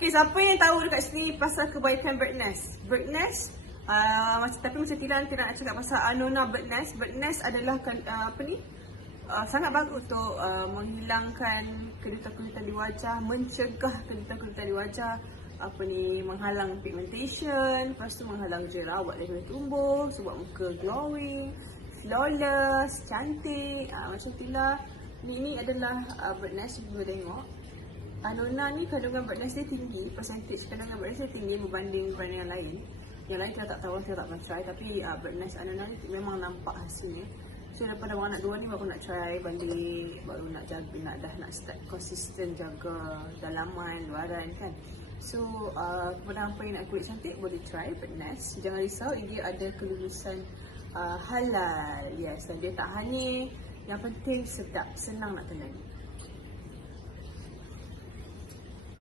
Okey, siapa yang tahu dekat sini pasal kebaikan bird nest? Bird nest, tapi macam tidak nak cakap pasal Anona bird nest. Bird nest adalah sangat bagus untuk menghilangkan kedutan-kedutan di wajah, mencegah kedutan-kedutan di wajah, menghalang pigmentation, lepas tu menghalang jerawat daripada tumbuh, sebab muka glowing, flawless, cantik. Macam itulah. Ini adalah bird nest, boleh tengok. Anona ni kandungan bird nest dia tinggi, percentage kandungan bird nest dia tinggi berbanding brand yang lain. Yang lain kita tak tahu, kita tak pernah try, tapi bird nest Anona ni memang nampak hasilnya. So daripada abang anak dua ni baru nak try balik, baru nak jaga, nak start konsisten jaga dalaman, luaran kan. So kepada hampa yang nak kulit cantik boleh try bird nest. Jangan risau, dia ada kelulusan halal. Yes, dan dia tak honey. Yang penting sedap, senang nak tenang.